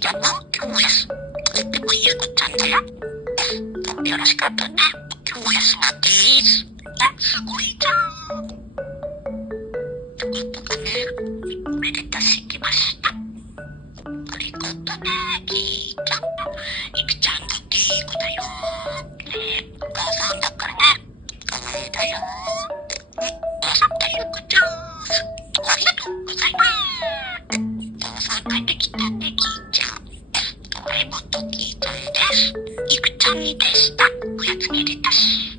ちゃんの今日おやす。でもゆうこちゃんだよ。よろしかったね。今日おやすまです。すごいじゃん。とかね、めでたしきました。ありがとね、きーちゃん。いくちゃんがいい子だよ。ね、お母さんだからね。かわいいだよ。お母さんとゆうこちゃん。ありがとうございます。お父さん帰ってきたね、きーちゃん。これもときーちゃんです。いくちゃんにでした。おやつめでたし。